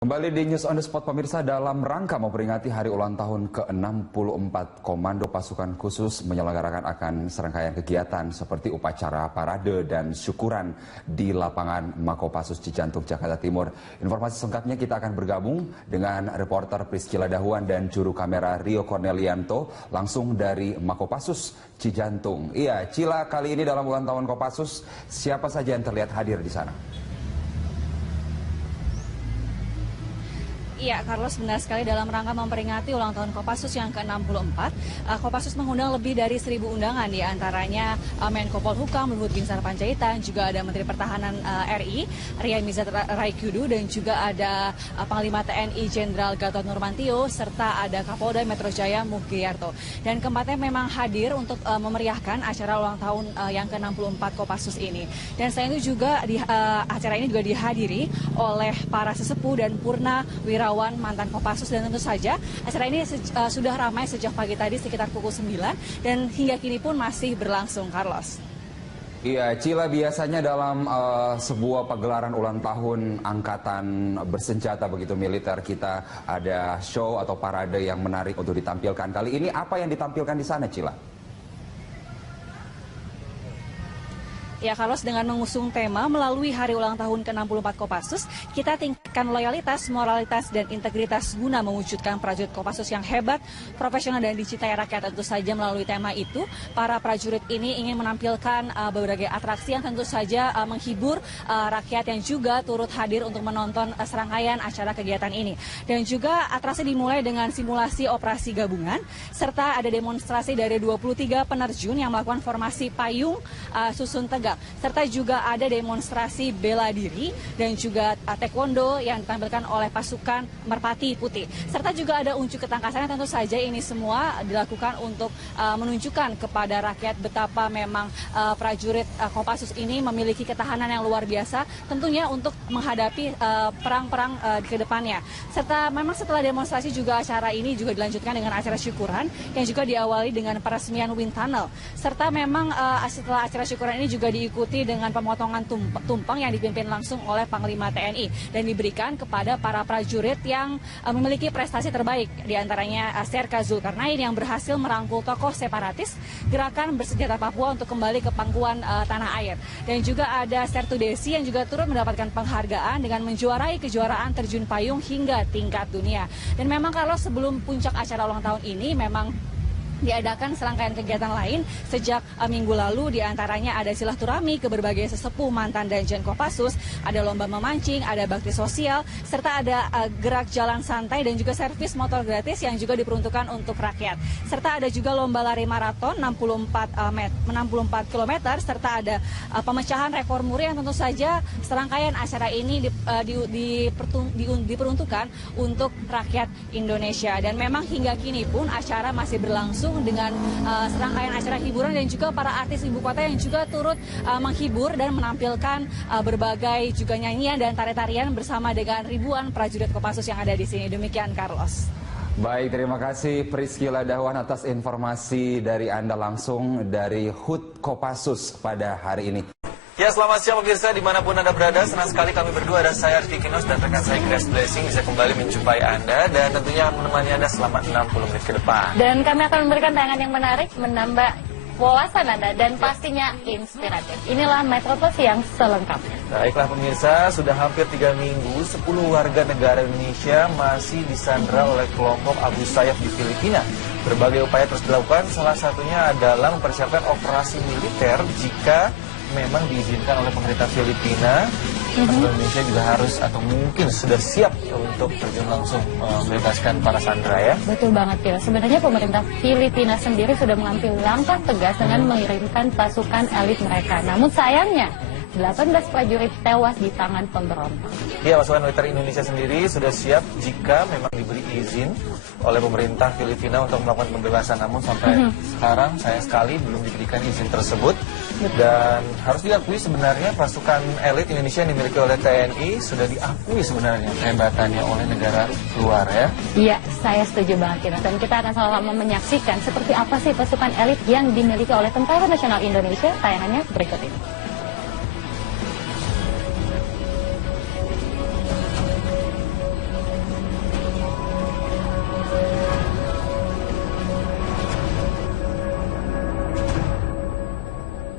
Kembali di News on the Spot pemirsa, dalam rangka memperingati hari ulang tahun ke-64 Komando Pasukan Khusus menyelenggarakan akan serangkaian kegiatan seperti upacara parade dan syukuran di lapangan Makopassus Cijantung, Jakarta Timur. Informasi selengkapnya kita akan bergabung dengan reporter Priscila Dahuan dan juru kamera Rio Cornelianto langsung dari Makopassus Cijantung. Iya, Cila, kali ini dalam ulang tahun Kopassus, siapa saja yang terlihat hadir di sana? Iya, Carlos, benar sekali dalam rangka memperingati ulang tahun Kopassus yang ke-64. Kopassus mengundang lebih dari 1.000 undangan, di antaranya Menko Polhukam Luhut Binsar Panjaitan, juga ada Menteri Pertahanan RI, Ria Mizar Raikudu, dan juga ada Panglima TNI Jenderal Gatot Nurmantio, serta ada Kapolda Metro Jaya Mugyarto. Dan keempatnya memang hadir untuk memeriahkan acara ulang tahun yang ke-64 Kopassus ini. Dan selain itu juga acara ini juga dihadiri oleh para sesepuh dan purna wirawan mantan Kopassus, dan tentu saja acara ini sudah ramai sejak pagi tadi sekitar pukul 9 dan hingga kini pun masih berlangsung, Carlos. Iya, Cila, biasanya dalam sebuah pagelaran ulang tahun angkatan bersenjata begitu militer, kita ada show atau parade yang menarik untuk ditampilkan. Kali ini apa yang ditampilkan di sana, Cila? Ya, Carlos, dengan mengusung tema melalui hari ulang tahun ke-64 Kopassus, kita tingkatkan loyalitas, moralitas, dan integritas guna mewujudkan prajurit Kopassus yang hebat, profesional, dan dicintai rakyat. Tentu saja melalui tema itu, para prajurit ini ingin menampilkan berbagai atraksi yang tentu saja menghibur rakyat yang juga turut hadir untuk menonton serangkaian acara kegiatan ini. Dan juga atraksi dimulai dengan simulasi operasi gabungan, serta ada demonstrasi dari 23 penerjun yang melakukan formasi payung susun tegak. Serta juga ada demonstrasi bela diri dan juga taekwondo yang ditampilkan oleh pasukan Merpati Putih. Serta juga ada unjuk ketangkasan yang tentu saja ini semua dilakukan untuk menunjukkan kepada rakyat betapa memang prajurit Kopassus ini memiliki ketahanan yang luar biasa tentunya untuk menghadapi perang-perang ke depannya. Serta memang setelah demonstrasi juga acara ini juga dilanjutkan dengan acara syukuran yang juga diawali dengan peresmian wind tunnel. Serta memang setelah acara syukuran ini juga diikuti dengan pemotongan tumpeng yang dipimpin langsung oleh Panglima TNI dan diberikan kepada para prajurit yang memiliki prestasi terbaik, diantaranya Serka Zulkarnain yang berhasil merangkul tokoh separatis gerakan bersenjata Papua untuk kembali ke pangkuan tanah air. Dan juga ada Sertu Desi yang juga turut mendapatkan penghargaan dengan menjuarai kejuaraan terjun payung hingga tingkat dunia. Dan memang kalau sebelum puncak acara ulang tahun ini memang diadakan serangkaian kegiatan lain sejak minggu lalu, diantaranya ada silaturahmi ke berbagai sesepuh mantan Danjen Kopassus, ada lomba memancing, ada bakti sosial, serta ada gerak jalan santai dan juga servis motor gratis yang juga diperuntukkan untuk rakyat. Serta ada juga lomba lari maraton 64 km, serta ada pemecahan rekor muri yang tentu saja serangkaian acara ini diperuntukkan untuk rakyat Indonesia. Dan memang hingga kini pun acara masih berlangsung dengan serangkaian acara hiburan dan juga para artis ibu kota yang juga turut menghibur dan menampilkan berbagai juga nyanyian dan tarian-tarian bersama dengan ribuan prajurit Kopassus yang ada di sini. Demikian, Carlos. Baik, terima kasih Priscila Dahuan atas informasi dari Anda langsung dari HUT Kopassus pada hari ini. Ya, selamat siang pemirsa dimanapun Anda berada. Senang sekali kami berdua, ada saya Arfi Kinos dan rekan saya Grace Blessing bisa kembali menjumpai Anda dan tentunya menemani Anda selama 60 menit ke depan. Dan kami akan memberikan tayangan yang menarik, menambah wawasan Anda dan pastinya inspiratif. Inilah Metro Plus yang selengkapnya. Baiklah pemirsa, sudah hampir 3 minggu 10 warga negara Indonesia masih disandra oleh kelompok Abu Sayyaf di Filipina. Berbagai upaya terus dilakukan, salah satunya adalah mempersiapkan operasi militer jika memang diizinkan oleh pemerintah Filipina. Indonesia juga harus atau mungkin sudah siap untuk terjun langsung membebaskan para sandera, ya. Betul banget, Kira. Sebenarnya pemerintah Filipina sendiri sudah mengambil langkah tegas dengan mengirimkan pasukan elit mereka. Namun sayangnya 18 prajurit tewas di tangan pemberontak. Ya, pasukan militer Indonesia sendiri sudah siap jika memang diberi izin oleh pemerintah Filipina untuk melakukan pembebasan. Namun sampai sekarang sayang sekali belum diberikan izin tersebut. Dan harus diakui sebenarnya pasukan elit Indonesia yang dimiliki oleh TNI sudah diakui sebenarnya kehebatannya oleh negara luar, ya. Iya, saya setuju banget, Kira. Dan kita akan sama-sama menyaksikan seperti apa sih pasukan elit yang dimiliki oleh Tentara Nasional Indonesia. Tayangannya berikut ini.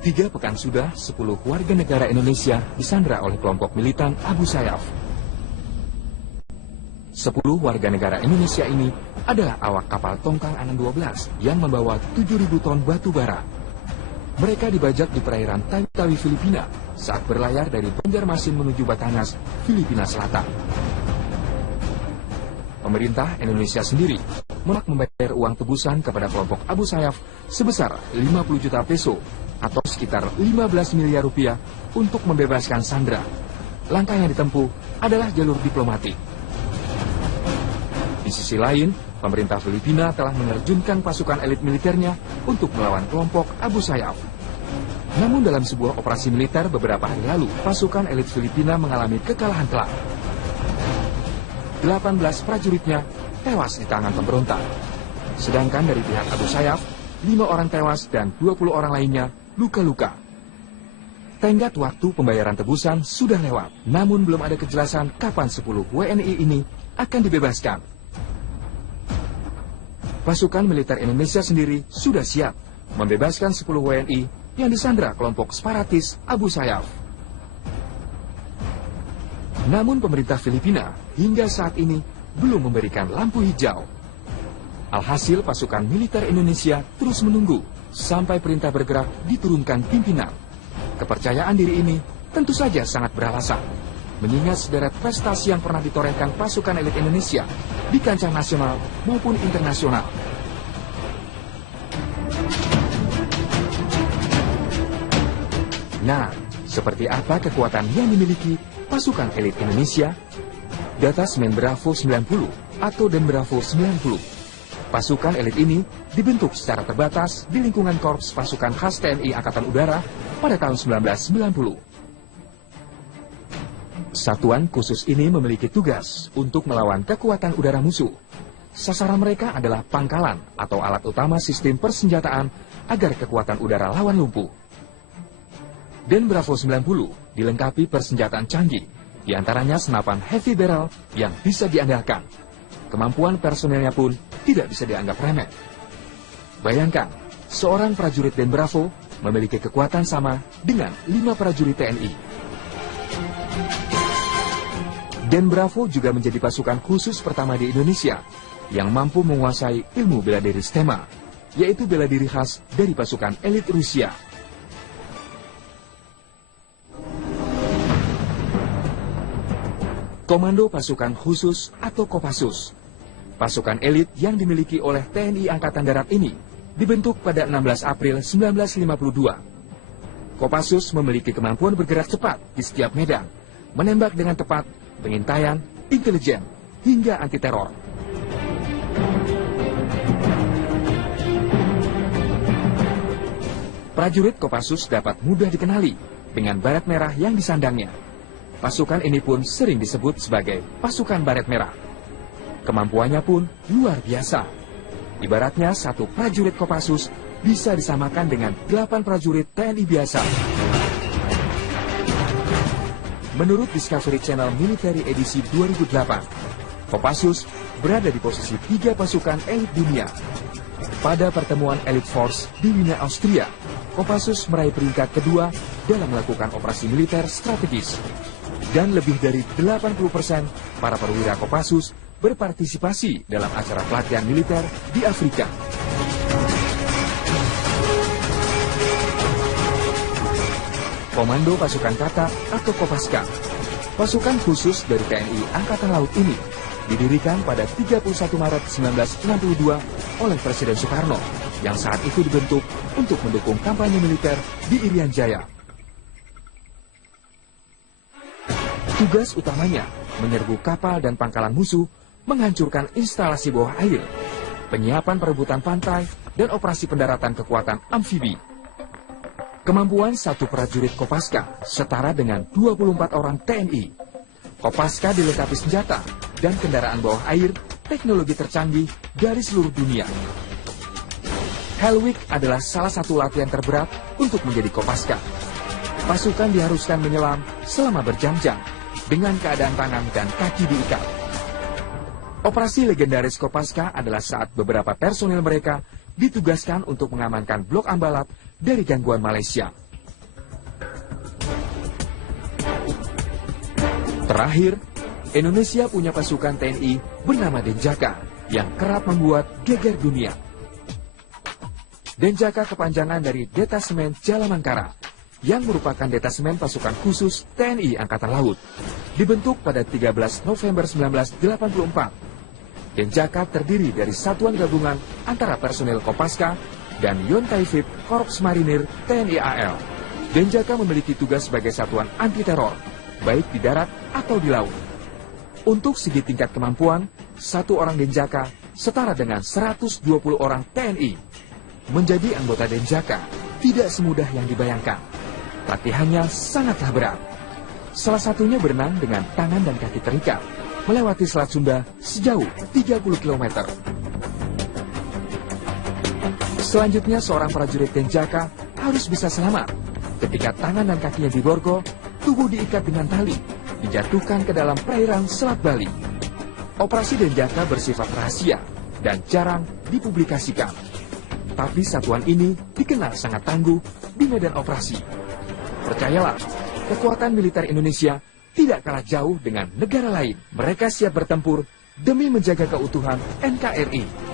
3 pekan sudah 10 warga negara Indonesia disandra oleh kelompok militan Abu Sayyaf. 10 warga negara Indonesia ini adalah awak kapal Tongkang Anang 12 yang membawa 7.000 ton batu bara. Mereka dibajak di perairan Tawi-Tawi, Filipina saat berlayar dari Banjarmasin menuju Batangas, Filipina Selatan. Pemerintah Indonesia sendiri menolak membayar uang tebusan kepada kelompok Abu Sayyaf sebesar 50 juta peso atau sekitar 15 miliar rupiah untuk membebaskan sandera. Langkah yang ditempuh adalah jalur diplomatik. Di sisi lain, pemerintah Filipina telah menerjunkan pasukan elit militernya untuk melawan kelompok Abu Sayyaf. Namun dalam sebuah operasi militer beberapa hari lalu, pasukan elit Filipina mengalami kekalahan telak. 18 prajuritnya tewas di tangan pemberontak. Sedangkan dari pihak Abu Sayyaf, 5 orang tewas dan 20 orang lainnya luka-luka. Tenggat waktu pembayaran tebusan sudah lewat, namun belum ada kejelasan kapan 10 WNI ini akan dibebaskan. Pasukan militer Indonesia sendiri sudah siap membebaskan 10 WNI yang disandra kelompok separatis Abu Sayyaf. Namun pemerintah Filipina hingga saat ini belum memberikan lampu hijau. Alhasil pasukan militer Indonesia terus menunggu sampai perintah bergerak diturunkan pimpinan. Kepercayaan diri ini tentu saja sangat beralasan, mengingat sederet prestasi yang pernah ditorehkan pasukan elit Indonesia di kancah nasional maupun internasional. Nah, seperti apa kekuatan yang dimiliki pasukan elit Indonesia? Data Semen Bravo 90 atau Den Bravo 90. Pasukan elit ini dibentuk secara terbatas di lingkungan Korps Pasukan Khas TNI Angkatan Udara pada tahun 1990. Satuan khusus ini memiliki tugas untuk melawan kekuatan udara musuh. Sasaran mereka adalah pangkalan atau alat utama sistem persenjataan agar kekuatan udara lawan lumpuh. Den Bravo 90 dilengkapi persenjataan canggih, diantaranya senapan heavy barrel yang bisa diandalkan. Kemampuan personelnya pun tidak bisa dianggap remeh. Bayangkan, seorang prajurit Den Bravo memiliki kekuatan sama dengan 5 prajurit TNI. Den Bravo juga menjadi pasukan khusus pertama di Indonesia yang mampu menguasai ilmu bela diri STEMA, yaitu bela diri khas dari pasukan elit Rusia. Komando Pasukan Khusus atau Kopassus. Pasukan elit yang dimiliki oleh TNI Angkatan Darat ini dibentuk pada 16 April 1952. Kopassus memiliki kemampuan bergerak cepat di setiap medan, menembak dengan tepat, pengintaian, intelijen, hingga anti-teror. Prajurit Kopassus dapat mudah dikenali dengan baret merah yang disandangnya. Pasukan ini pun sering disebut sebagai pasukan baret merah. Kemampuannya pun luar biasa. Ibaratnya satu prajurit Kopassus bisa disamakan dengan 8 prajurit TNI biasa. Menurut Discovery Channel Military edisi 2008, Kopassus berada di posisi 3 pasukan elit dunia. Pada pertemuan Elite Force di Wiener, Austria, Kopassus meraih peringkat kedua dalam melakukan operasi militer strategis. Dan lebih dari 80% para perwira Kopassus berpartisipasi dalam acara pelatihan militer di Afrika. Komando Pasukan Kata atau Kopaska, pasukan khusus dari TNI Angkatan Laut ini didirikan pada 31 Maret 1962 oleh Presiden Soekarno yang saat itu dibentuk untuk mendukung kampanye militer di Irian Jaya. Tugas utamanya menyerbu kapal dan pangkalan musuh, menghancurkan instalasi bawah air, penyiapan perebutan pantai, dan operasi pendaratan kekuatan amfibi. Kemampuan satu prajurit Kopaska setara dengan 24 orang TNI. Kopaska dilengkapi senjata dan kendaraan bawah air teknologi tercanggih dari seluruh dunia. Hell Week adalah salah satu latihan terberat untuk menjadi Kopaska. Pasukan diharuskan menyelam selama berjam-jam dengan keadaan tangan dan kaki diikat. Operasi legendaris Kopaska adalah saat beberapa personil mereka ditugaskan untuk mengamankan blok Ambalat dari gangguan Malaysia. Terakhir, Indonesia punya pasukan TNI bernama Denjaka yang kerap membuat geger dunia. Denjaka kepanjangan dari Detasemen Jalamangkara yang merupakan detasemen pasukan khusus TNI Angkatan Laut. Dibentuk pada 13 November 1984. Denjaka terdiri dari satuan gabungan antara personel Kopaska dan Yonkaifib Korps Marinir TNI AL. Denjaka memiliki tugas sebagai satuan anti-teror, baik di darat atau di laut. Untuk segi tingkat kemampuan, satu orang Denjaka setara dengan 120 orang TNI. Menjadi anggota Denjaka tidak semudah yang dibayangkan. Latihannya sangatlah berat. Salah satunya berenang dengan tangan dan kaki terikat, melewati Selat Sunda sejauh 30 km. Selanjutnya seorang prajurit Denjaka harus bisa selamat. Ketika tangan dan kakinya diborgol, tubuh diikat dengan tali, dijatuhkan ke dalam perairan Selat Bali. Operasi Denjaka bersifat rahasia dan jarang dipublikasikan. Tapi satuan ini dikenal sangat tangguh di medan operasi. Percayalah, kekuatan militer Indonesia tidak kalah jauh dengan negara lain. Mereka siap bertempur demi menjaga keutuhan NKRI.